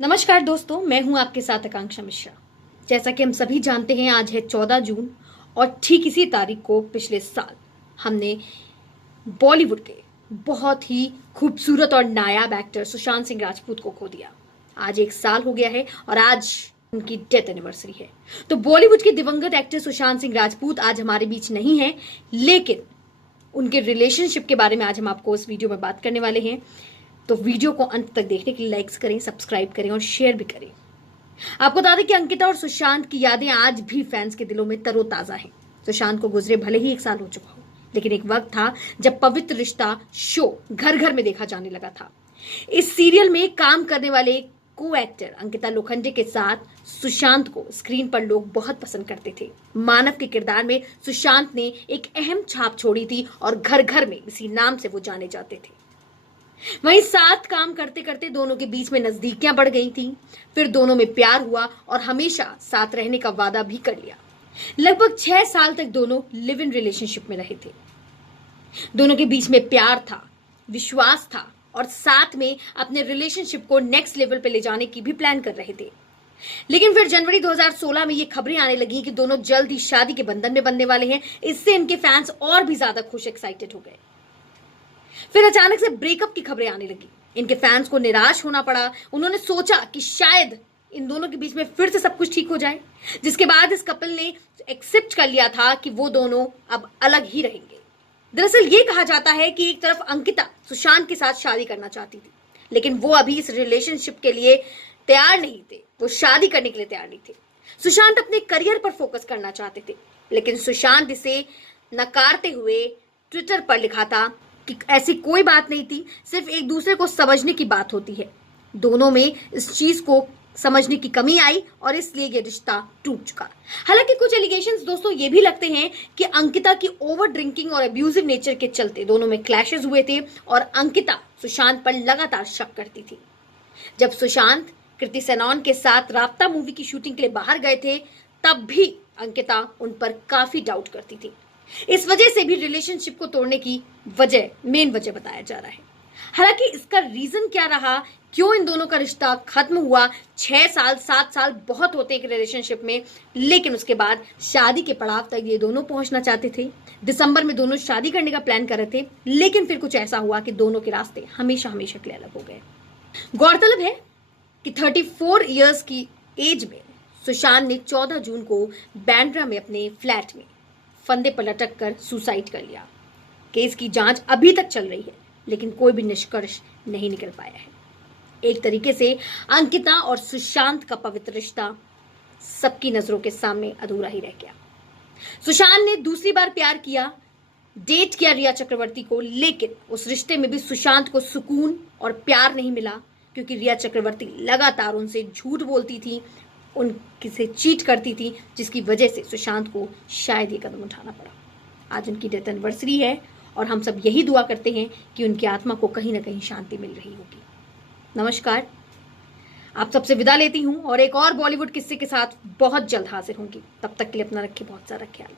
नमस्कार दोस्तों, मैं हूं आपके साथ आकांक्षा मिश्रा। जैसा कि हम सभी जानते हैं, आज है 14 जून और ठीक इसी तारीख को पिछले साल हमने बॉलीवुड के बहुत ही खूबसूरत और नायाब एक्टर सुशांत सिंह राजपूत को खो दिया। आज एक साल हो गया है और आज उनकी डेथ एनिवर्सरी है। तो बॉलीवुड के दिवंगत एक्टर सुशांत सिंह राजपूत आज हमारे बीच नहीं है, लेकिन उनके रिलेशनशिप के बारे में आज हम आपको इस वीडियो में बात करने वाले हैं। तो वीडियो को अंत तक देखने के लिए लाइक्स करें, सब्सक्राइब करें और शेयर भी करें। आपको बता दें कि अंकिता और सुशांत की यादें आज भी फैंस के दिलों में तरोताजा हैं। सुशांत को गुजरे भले ही एक साल हो चुका हो, लेकिन एक वक्त था जब पवित्र रिश्ता शो घर घर में देखा जाने लगा था। इस सीरियल में काम करने वाले को एक्टर अंकिता लोखंडे के साथ सुशांत को स्क्रीन पर लोग बहुत पसंद करते थे। मानव के किरदार में सुशांत ने एक अहम छाप छोड़ी थी और घर घर में इसी नाम से वो जाने जाते थे। वहीं साथ काम करते करते दोनों के बीच में नजदीकियां बढ़ गई थी। फिर दोनों में प्यार हुआ और हमेशा साथ रहने का वादा भी कर लिया। लगभग 6 साल तक दोनों लिव इन रिलेशनशिप में रहे थे। दोनों के बीच में प्यार था, विश्वास था और साथ में अपने रिलेशनशिप को नेक्स्ट लेवल पे ले जाने की भी प्लान कर रहे थे। लेकिन फिर जनवरी 2016 में ये खबरें आने लगी कि दोनों जल्द ही शादी के बंधन में बंधने वाले हैं। इससे इनके फैंस और भी ज्यादा खुश, एक्साइटेड हो गए। फिर अचानक से ब्रेकअप की खबरें आने लगी। इनके फैंस को निराश होना पड़ा। उन्होंने सोचा कि शायद इन दोनों के बीच में फिर से सब कुछ ठीक हो जाए, जिसके बाद इस कपल ने एक्सेप्ट कर लिया था कि वो दोनों अब अलग ही रहेंगे। दरअसल ये कहा जाता है कि एक तरफ अंकिता सुशांत के साथ शादी करना चाहती थी, लेकिन वो अभी इस रिलेशनशिप के लिए तैयार नहीं थे। वो शादी करने के लिए तैयार नहीं थे। सुशांत अपने करियर पर फोकस करना चाहते थे, लेकिन सुशांत इसे नकारते हुए ट्विटर पर लिखा था कि ऐसी कोई बात नहीं थी, सिर्फ एक दूसरे को समझने की बात होती है। दोनों में इस चीज को समझने की कमी आई और इसलिए ये रिश्ता टूट चुका। हालांकि कुछ एलिगेशंस दोस्तों ये भी लगते हैं कि अंकिता की ओवर ड्रिंकिंग और अब्यूजिव नेचर के चलते दोनों में क्लैशेस हुए थे और अंकिता सुशांत पर लगातार शक करती थी। जब सुशांत कृति सेनन के साथ राब्ता मूवी की शूटिंग के लिए बाहर गए थे, तब भी अंकिता उन पर काफी डाउट करती थी। इस वजह से भी रिलेशनशिप को तोड़ने की मेन वजह बताया जा रहा है। हालांकि इसका रीजन क्या रहा, क्यों इन दोनों का रिश्ता खत्म हुआ, 6 साल 7 साल बहुत होते हैं एक रिलेशनशिप में, लेकिन उसके बाद शादी के पड़ाव तक ये दोनों पहुंचना चाहते थे। दिसंबर में दोनों शादी करने का प्लान कर रहे थे, लेकिन फिर कुछ ऐसा हुआ कि दोनों के रास्ते हमेशा हमेशा के लिए अलग हो गए। गौरतलब है कि 34 ईयर्स की एज में सुशांत ने 14 जून को बांद्रा में अपने फ्लैट में फंदे पर लटक कर सुसाइड कर लिया। केस की जांच अभी तक चल रही है, लेकिन कोई भी निष्कर्ष नहीं निकल पाया है। एक तरीके से अंकिता और सुशांत का पवित्र रिश्ता सबकी नजरों के सामने अधूरा ही रह गया। सुशांत ने दूसरी बार प्यार किया, डेट किया रिया चक्रवर्ती को, लेकिन उस रिश्ते में भी सुशांत को सुकून और प्यार नहीं मिला, क्योंकि रिया चक्रवर्ती लगातार उनसे झूठ बोलती थी, उनसे चीट करती थी, जिसकी वजह से सुशांत को शायद ये कदम उठाना पड़ा। आज उनकी डेथ एनिवर्सरी है और हम सब यही दुआ करते हैं कि उनकी आत्मा को कहीं ना कहीं शांति मिल रही होगी। नमस्कार, आप सबसे विदा लेती हूँ और एक और बॉलीवुड किस्से के साथ बहुत जल्द हाजिर होंगी। तब तक के लिए अपना रखिए बहुत सारा ख्याल।